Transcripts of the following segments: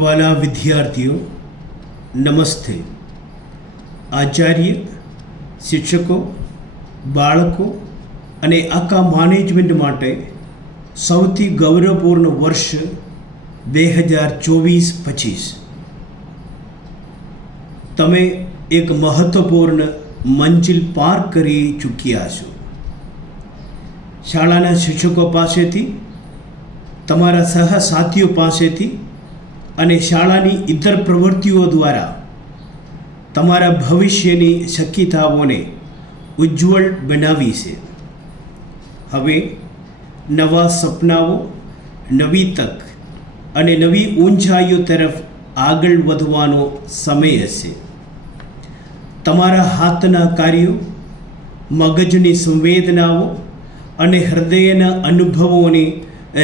વાલા વિદ્યાર્થીઓ, નમસ્તે. આચાર્ય, શિક્ષકો, બાળકો અને આખા મેનેજમેન્ટ માટે સૌથી ગૌરવપૂર્ણ વર્ષ 2024-25. તમે એક મહત્વપૂર્ણ મંજિલ પાર કરી ચૂક્યા છો. શાળાના શિક્ષકો પાસેથી, તમારા સહસાથીઓ પાસેથી અને શાળાની ઇતર પ્રવૃત્તિઓ દ્વારા તમારા ભવિષ્યની શક્યતાઓને ઉજ્જવળ બનાવી છે. હવે નવા સપનાઓ, નવી તક અને નવી ઊંચાઈઓ તરફ આગળ વધવાનો સમય હશે. તમારા હાથના કાર્યો, મગજની સંવેદનાઓ અને હૃદયના અનુભવોની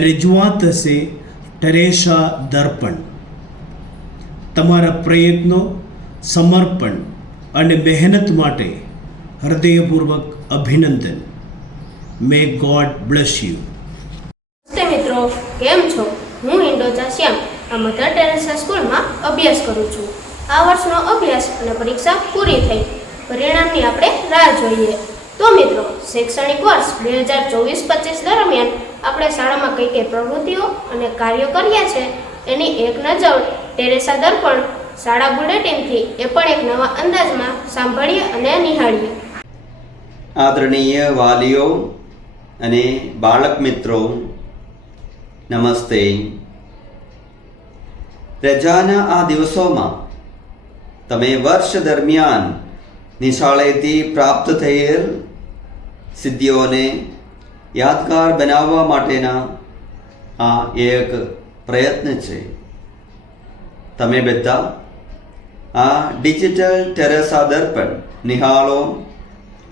રજૂઆત હશે ટેરેસા દર્પણ. તમારા પ્રયત્નો, સમર્પણ અને મહેનત માટે હૃદયપૂર્વક અભિનંદન. મે ગોડ બ્લેસ યુ. નમસ્તે મિત્રો, કેમ છો? હું ઇન્ડોચા શ્યામ આ મધર ટેરેસા સ્કૂલમાં અભ્યાસ કરું છું. આ વર્ષનો અભ્યાસ અને પરીક્ષા પૂરી થઈ, પરિણામની આપણે રાહ જોઈએ. તો મિત્રો, શૈક્ષણિક વર્ષ 2024-25 દરમિયાન આપણે શાળામાં કઈ કઈ પ્રવૃત્તિઓ અને કાર્યો કર્યા છે એની એક નજર ટેરેસા દર્પણ શાળા બુલેટિનથી એ પણ એક નવા અંદાજમાં સાંભળીએ અને નિહાળીએ. આદરણીય વાલીઓ અને બાળક મિત્રો, નમસ્તે. રજાના આ દિવસોમાં તમે વર્ષ દરમિયાન નિશાળેથી પ્રાપ્ત થયેલ સિદ્ધિઓને યાદગાર બનાવવા માટેના આ એક પ્રયત્ન છે. તમે બધા આ ડિજિટલ ટેરેસા દર્પણ નિહાળો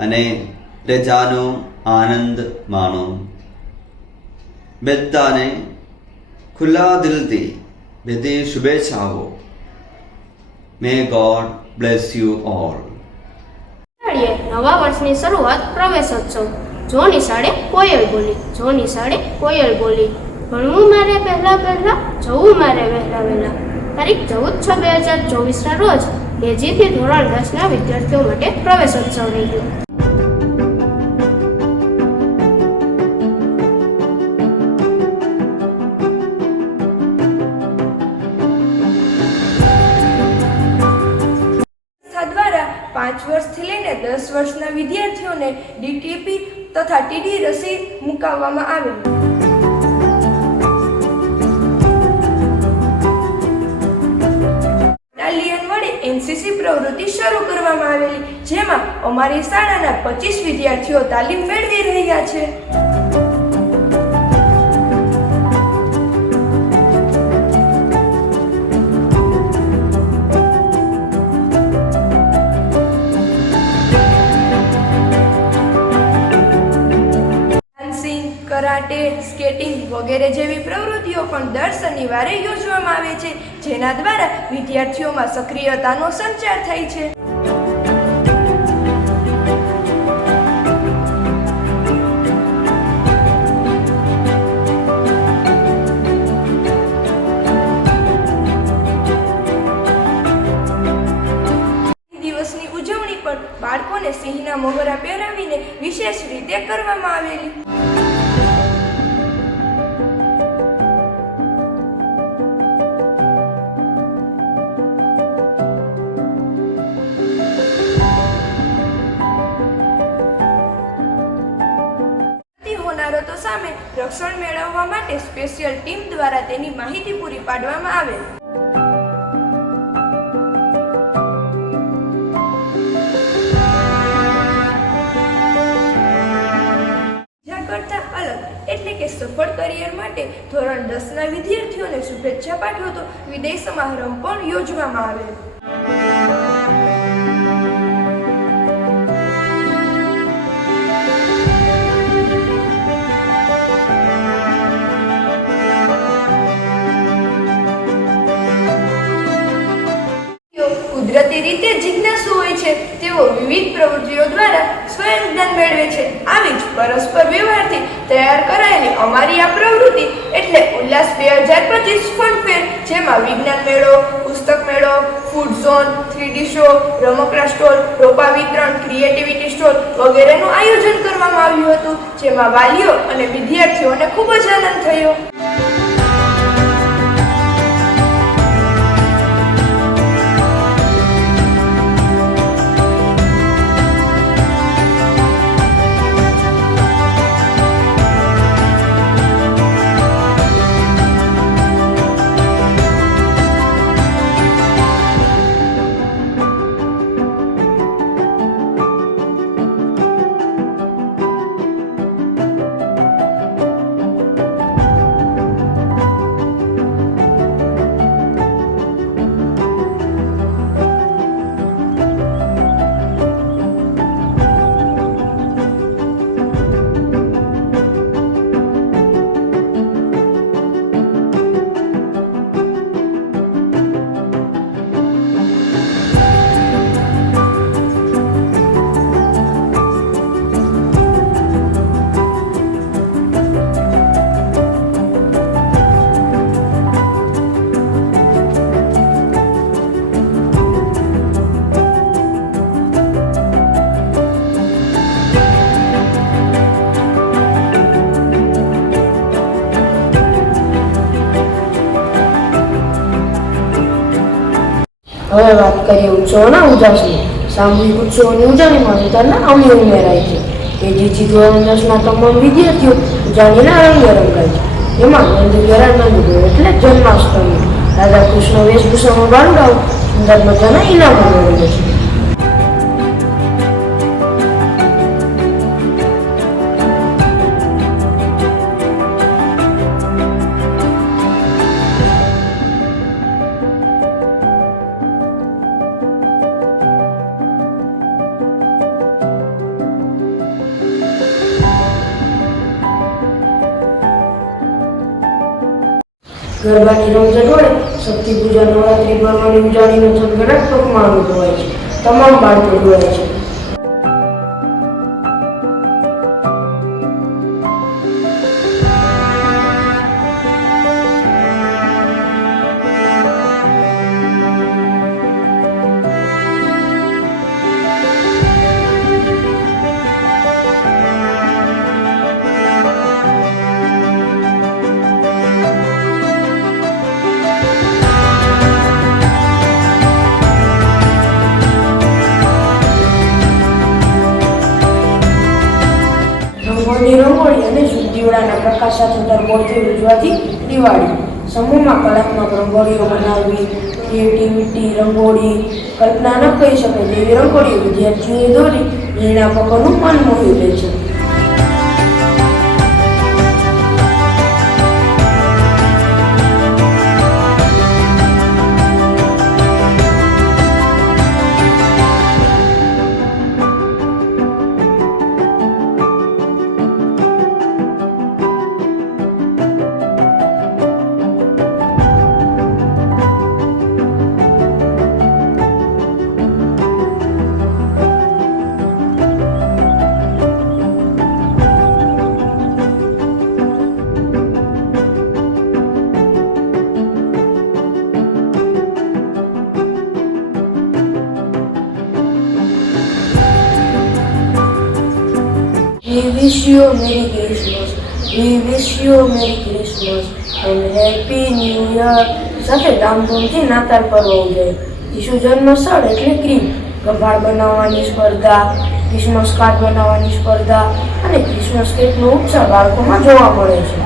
અને રજાનો આનંદ માણો. બધાને ખુલ્લા દિલથી બધી શુભેચ્છાઓ. મે ગોડ બ્લેસ યુ ઓલ. નવા વર્ષની શરૂઆત પ્રવેશોત્સવ. જો નિશાળે કોયલ બોલી, જો નિશાળે કોયલ બોલી. ભણવું મારે પહેલા, જવું મારે વહેલા. તારીખ 14/6/2024 રોજ કેજીથી ધોરણ 10ના વિદ્યાર્થીઓ માટે પ્રવેશોત્સવ રહ્યો. દ્વારા 5 વર્ષથી લઈને 10 વર્ષના વિદ્યાર્થીઓને ડીટીપી તથા ટીડી રસી મુકાવવામાં આવેલી. બટાલિયન વડે એનસીસી પ્રવૃત્તિ શરૂ કરવામાં આવેલી, જેમાં અમારી શાળાના 25 વિદ્યાર્થીઓ તાલીમ મેળવી રહ્યા છે. કરાટે, સ્કેટિંગ વગેરે જેવી પ્રવૃત્તિઓ પણ દર શનિવારે યોજવામાં આવે છે, જેના દ્વારા વિદ્યાર્થીઓમાં સક્રિયતાનો સંચાર થાય છે. દિવસની ઉજવણી પણ બાળકોને સિંહના મોહરા પહેરાવીને વિશેષ રીતે કરવામાં આવેલી. હોનારતો સામે રક્ષણ મેળવવા માટે સ્પેશિયલ ટીમ દ્વારા તેની માહિતી પૂરી પાડવામાં આવે. બીજા કરતા અલગ એટલે કે સફળ કરિયર માટે ધોરણ 10ના વિદ્યાર્થીઓને શુભેચ્છા પાઠવતો વિદાય સમારંભ પણ યોજવામાં આવે. કુદરતી રીતે જિજ્ઞાસુ હોય છે, તેઓ વિવિધ પ્રવૃત્તિઓ દ્વારા સ્વયં જ્ઞાન મેળવે છે. આવી જ પરસ્પર વ્યવહારથી તૈયાર કરાયેલી અમારી આ પ્રવૃત્તિ એટલે ઉલ્લાસ 2025 ફન ફેર, જેમાં વિજ્ઞાન મેળો, પુસ્તક મેળો, ફૂડ ઝોન, 3D શો, રમકડા સ્ટોલ, રોપા વિતરણ, ક્રિએટિવિટી સ્ટોલ વગેરેનું આયોજન કરવામાં આવ્યું હતું, જેમાં વાલીઓ અને વિદ્યાર્થીઓને ખૂબ જ આનંદ થયો. હવે વાત કરીએ ઉત્સવોના ઉદાસની. સામૂહિક ઉત્સવોની ઉજવણીમાં વિતરના અમી ઉમેરાય છે. કેજીથી ધોરણ 10ના તમામ વિદ્યાર્થીઓ ઉજવણીના રંગે રંગાય છે. એમાં નંદુઘેરા નંદુઘેર એટલે જન્માષ્ટમી. રાધા કૃષ્ણ વેશભૂષામાં બાળકાઓ સુંદર મજાના ઇનામો મેળવે છે. ગરબાની રમઝટ વડે શક્તિ પૂજા, નવરાત્રિ પર્વની ઉજવણીનો થનગનાટ ટૂંકમાં અનુભવાય છે. તમામ બાળકો જોડાય છે. રંગોળી અને દીવડાના પ્રકાશ સાથે તરબોળથી ઉજવાતી દિવાળી. સમૂહમાં કલાત્મક રંગોળીઓ બનાવવી, ક્રિએટિવિટી રંગોળી કલ્પના ન કહી શકે તેવી રંગોળીઓ વિદ્યાર્થીઓએ દોરી નિર્ણાપકોનું મન મોહી લે છે. We wish you a Merry Christmas. We wish you a Merry Christmas and Happy New Year. સાથે ધામધૂમથી નાતાલ પર્વ ઉજવાય. ઈસુ જન્મ સ્થળ એટલે ક્રીમ, ગભાળ બનાવવાની સ્પર્ધા, ક્રિસમસ કાર્ડ બનાવવાની સ્પર્ધા અને ક્રિસમસ કેકનો ઉત્સાહ બાળકોમાં જોવા મળે છે.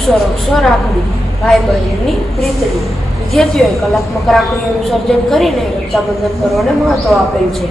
રક્ષો રાખડી, ભાઈ બહેનની પ્રીતડી. વિદ્યાર્થીઓએ કલાત્મક રાખડીઓનું સર્જન કરીને રક્ષાબંધન પર્વને મહત્વ આપેલ છે.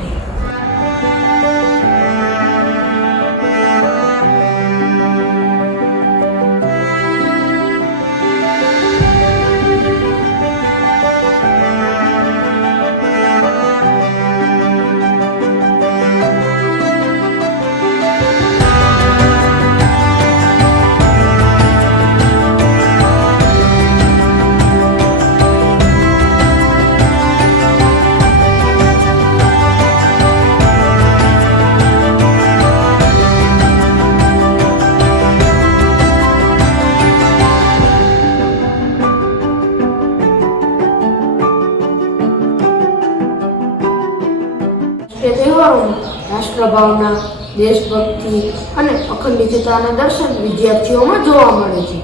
તે તહેવારોમાં રાષ્ટ્રભાવના, દેશભક્તિ અને અખંડિતતાના દર્શન વિદ્યાર્થીઓમાં જોવા મળે છે.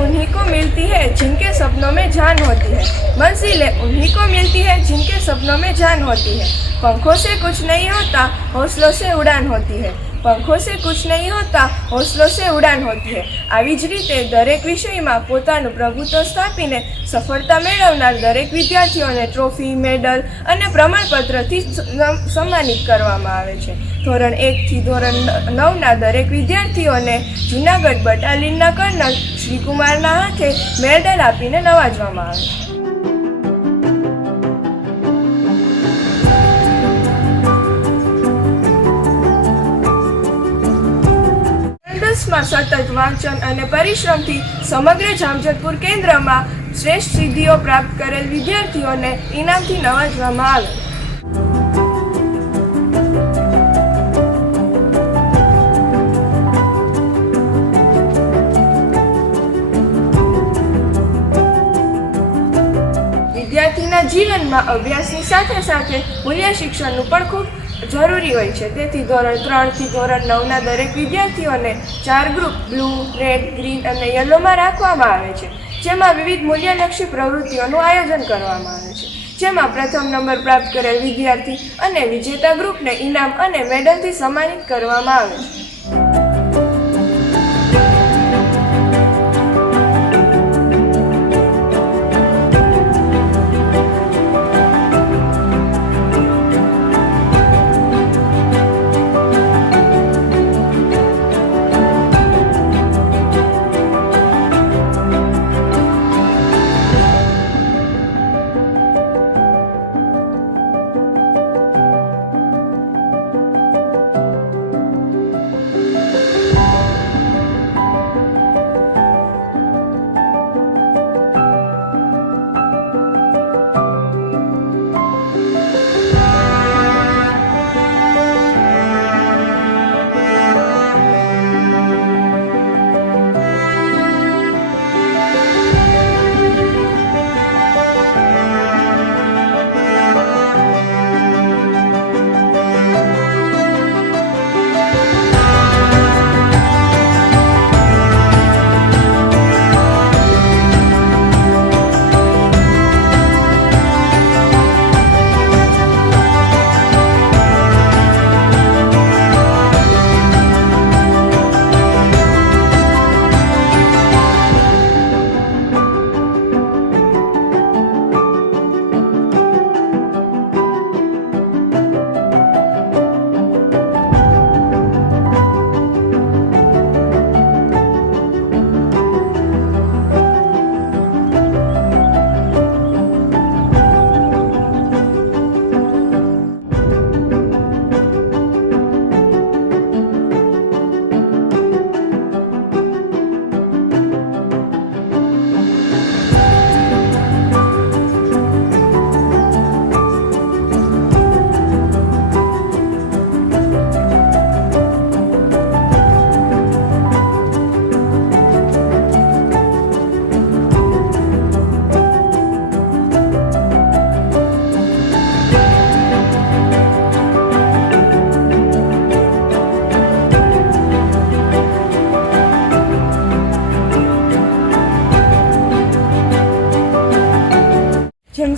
उन्हीं को मिलती है जिनके सपनों में जान होती है, मंजिलें उन्हीं को मिलती है जिनके सपनों में जान होती है. पंखों से कुछ नहीं होता, हौसलों से उड़ान होती है. पंखों से कुछ नहीं होता, हौसलों से उड़ान होती है. આવી જ રીતે દરેક વિષયમાં પોતાનું પ્રભુત્વ સ્થાપીને સફળતા મેળવનાર દરેક વિદ્યાર્થીઓને ટ્રોફી, મેડલ અને પ્રમાણપત્રથી સન્માનિત કરવામાં આવે છે. ધોરણ 1 થી ધોરણ 9ના દરેક વિદ્યાર્થીઓને જૂનાગઢ બટાલિયનના કર્નલ શ્રીકુમારના હાથે મેડલ આપીને નવાજવામાં આવે છે. 10માં સતત વાંચન અને પરિશ્રમથી સમગ્ર જામજોધપુર કેન્દ્રમાં શ્રેષ્ઠ સિદ્ધિઓ પ્રાપ્ત કરેલ વિદ્યાર્થીઓને ઇનામથી નવાજવામાં આવે. વિદ્યાર્થીના જીવનમાં અભ્યાસની સાથે સાથે મૂલ્ય શિક્ષણનું પણ ખૂબ જરૂરી હોય છે. તેથી ધોરણ 3 થી ધોરણ 9ના દરેક વિદ્યાર્થીઓને 4 ગ્રુપ બ્લુ, રેડ, ગ્રીન અને યલોમાં રાખવામાં આવે છે, જેમાં વિવિધ મૂલ્યલક્ષી પ્રવૃત્તિઓનું આયોજન કરવામાં આવે છે. જેમાં પ્રથમ નંબર પ્રાપ્ત કરેલ વિદ્યાર્થી અને વિજેતા ગ્રુપને ઇનામ અને મેડલથી સન્માનિત કરવામાં આવે છે.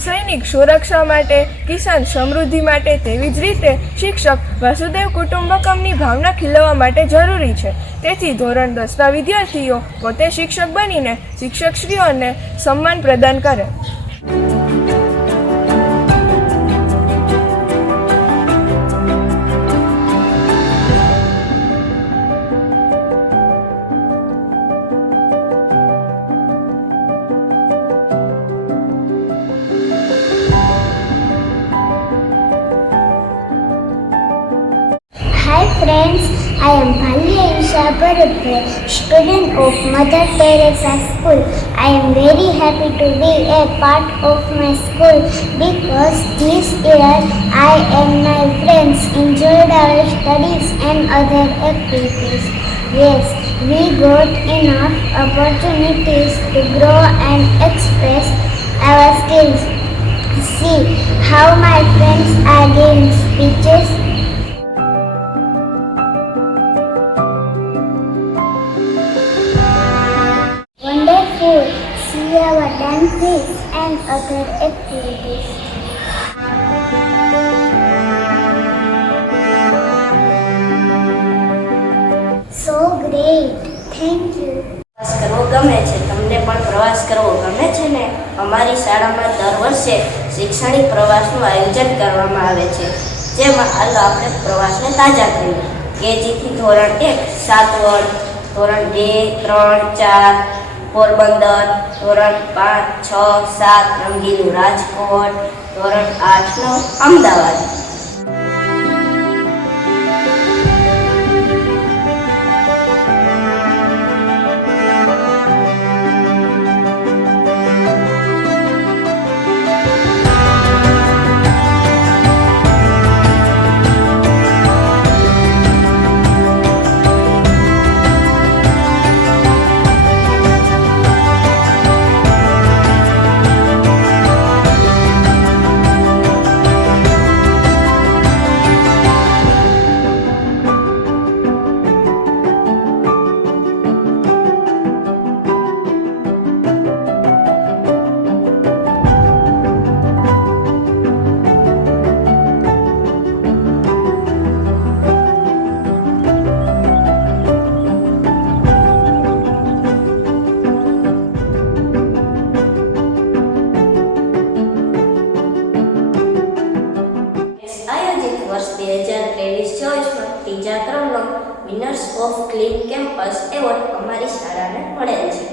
સૈનિક સુરક્ષા માટે, કિસાન સમૃદ્ધિ માટે, તેવી જ રીતે શિક્ષક વસુદેવ કુટુંબકમની ભાવના ખીલવવા માટે જરૂરી છે. તેથી ધોરણ 10ના વિદ્યાર્થીઓ પોતે શિક્ષક બનીને શિક્ષકશ્રીઓને સન્માન પ્રદાન કરે. Hi friends, I am Bhalya Isha Bharatbhai, student of Mother Teresa School. I am very happy to be a part of my school because this year I and my friends enjoyed our studies and other activities. Yes, we got enough opportunities to grow and express our skills. See how my friends are giving speeches. Wonderful! See our dances and other activities. So great! Thank you. પ્રવાસ કરવો ગમે છે. તમને પણ પ્રવાસ કરવો ગમે છે ને? અમારી શાળામાં દર વર્ષે શૈક્ષણિક પ્રવાસનું આયોજન કરવામાં આવે છે, જેમાં હાલ આપણે પ્રવાસને તાજા કરીએ. કેજીથી ધોરણ 1 સાતવડ, ધોરણ 2, 3, 4 પોરબંદર, ધોરણ 5, 6, 7 રંગીલું રાજકોટ, ધોરણ 8 અમદાવાદ. વર્ષ 2023-24 ત્રીજા ક્રમનો winners of clean campus award અમારી શાળાને મળેલ છે.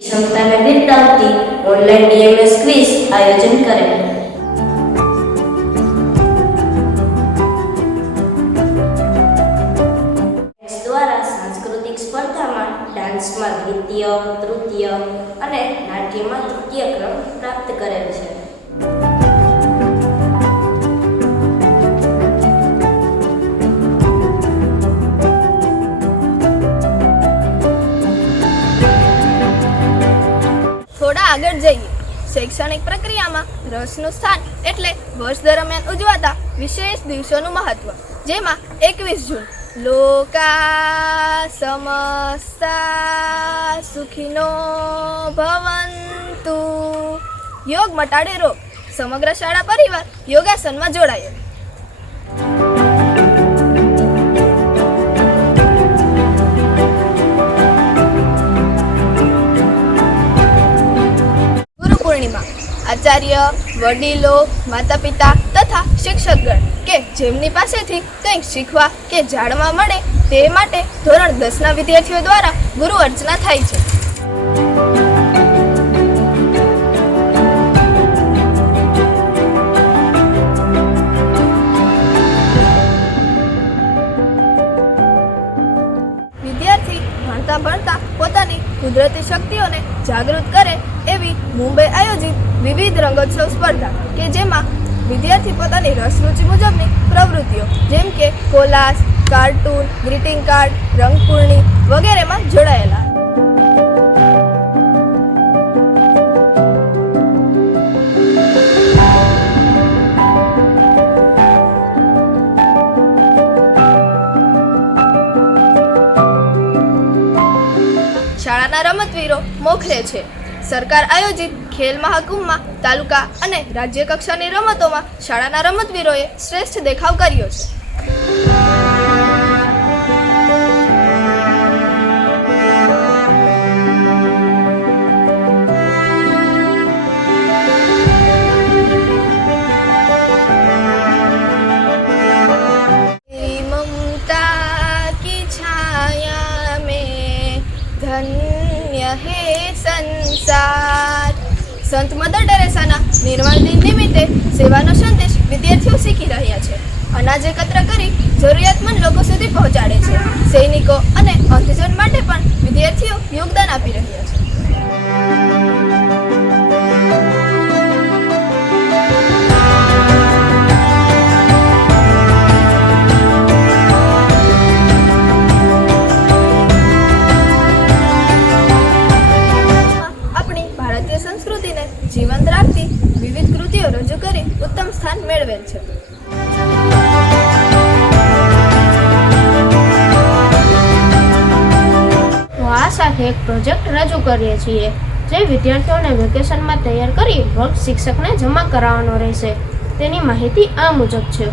ક્ષમતાને બિરદાવતી ઓનલાઈન ડીએમએસ ક્વિઝ આયોજન કરેલ. દ્વારા સાંસ્કૃતિક સ્પર્ધામાં ડાન્સમાં દ્વિતીય, તૃતીય અને નાટ્યમાં તૃતીય ક્રમ પ્રાપ્ત કરેલ છે. થોડા આગળ જઈએ. શૈક્ષણિક પ્રક્રિયામાં રસનું સ્થાન એટલે વર્ષ દરમિયાન ઉજવાતા વિશેષ દિવસોનું મહત્વ, જેમાં 21 જૂન લોકા સમસ્તા સુખીનો ભવંતુ, યોગ મટાડે રોગ. સમગ્ર શાળા પરિવાર યોગાસનમાં જોડાયેલ. ગુરુ પૂર્ણિમા આચાર્ય, વડીલો, માતા પિતા તથા શિક્ષકગણ કે જેમની પાસેથી કંઈક શીખવા કે જાણવા મળે તે માટે ધોરણ 10ના વિદ્યાર્થીઓ દ્વારા ગુરુ અર્ચના થાય છે. વિદ્યાર્થી ભણતા ભણતા પોતાની કુદરતી શક્તિઓને જાગૃત કરે એવી મુંબઈ આયોજિત વિવિધ રંગોત્સવ સ્પર્ધા કે જેમાં વિદ્યાર્થી પોતાની રસ રુચિ મુજબની પ્રવૃત્તિઓ જેમ કે કોલાસ, કાર્ટૂન, ગ્રીટિંગ કાર્ડ, રંગપૂર્ણી વગેરેમાં જોડાયેલા. શાળાના રમતવીરો મોખરે છે. સરકાર આયોજિત ખેલ મહાકુંભમાં તાલુકા અને રાજ્ય કક્ષાની રમતોમાં શાળાના રમતવીરોએ શ્રેષ્ઠ દેખાવ કર્યો છે. ધન્ય હે સંસાર. સંત મદર ટેરેસાના નિર્વાણ દિન નિમિત્તે સેવાનો સંદેશ વિદ્યાર્થીઓ શીખી રહ્યા છે. અનાજ એકત્ર કરી જરૂરિયાતમંદ લોકો સુધી પહોંચાડે છે. સૈનિકો અને અંધજન માટે પણ વિદ્યાર્થીઓ યોગદાન આપી રહ્યા છે. સંસ્કૃતિને જીવંત રાખતી વિવિધ કૃતિઓ રજૂ કરી ઉત્તમ સ્થાન મેળવેલ છે. તો આ સાથે એક પ્રોજેક્ટ રજૂ કરીએ છીએ જે વિદ્યાર્થીઓને વેકેશનમાં તૈયાર કરી વર્ગ શિક્ષકને જમા કરાવવાનો રહેશે. તેની માહિતી આ મુજબ છે.